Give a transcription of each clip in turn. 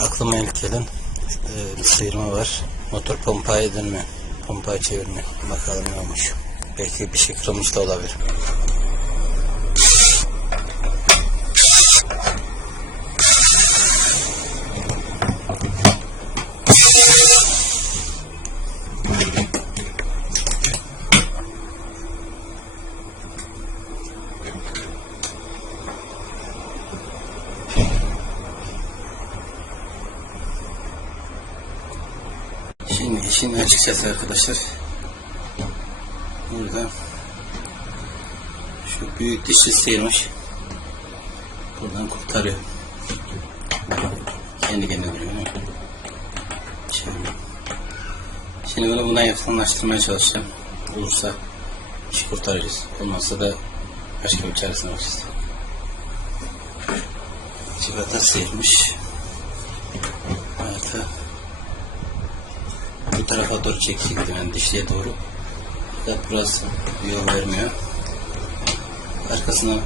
aklıma ilk gelen e, bir sıyırma var. Motor pompa edilme, pompa çevirme. Bakalım ne olmuş. Belki bir şey kırılmış da olabilir. Şimdi işin açıkçası arkadaşlar burada. Şu büyük dişli sıyırmış. Buradan kurtarıyor. Kendi kendine duruyor? Şimdi, şimdi bunu bundan yakınlaştırmaya çalışacağım. Olursa işi kurtaracağız. Olmazsa da başka bir çaresine bakacağız. Çikolata sıyırmış. Evet bu tarafa doğru çekecektim yani dişliğe doğru. Da burası yol vermiyor. Arkasına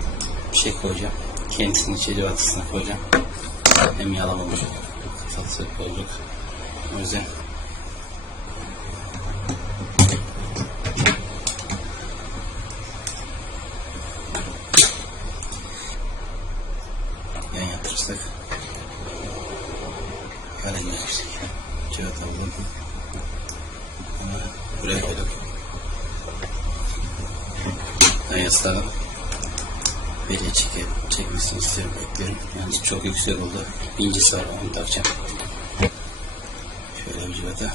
bir şey koyacağım. Kendisini içeri batısına koyacağım. Hem yalamamış kafası olacak. O yüzden yan yatırırsak halledecek. Cevap aldım. Ama buraya koyduk. Yaslanım. Böyle çekip, çekmesini istiyorum, bekliyorum. Yalnız çok yüksek oldu. İncisi var, onu takacağım. Şöyle bir civata.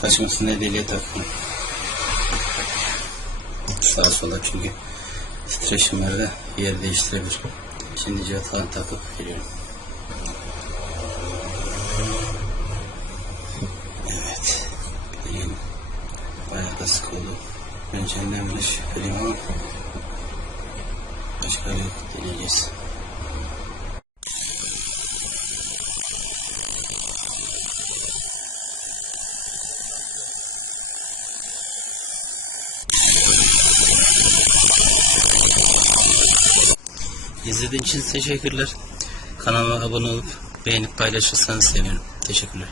Kaçmasın diye deliğe taktım. Sağa sola çünkü titreşimlerde yer değiştirebilir. Şimdi civatadan takıp geliyorum. Sık oldu. Ben kendimden bile şüpheliyim ama başka yok. Deneyeceğiz. İzlediğiniz için teşekkürler. Kanalıma abone olup beğenip paylaşırsanız sevinirim. Teşekkürler.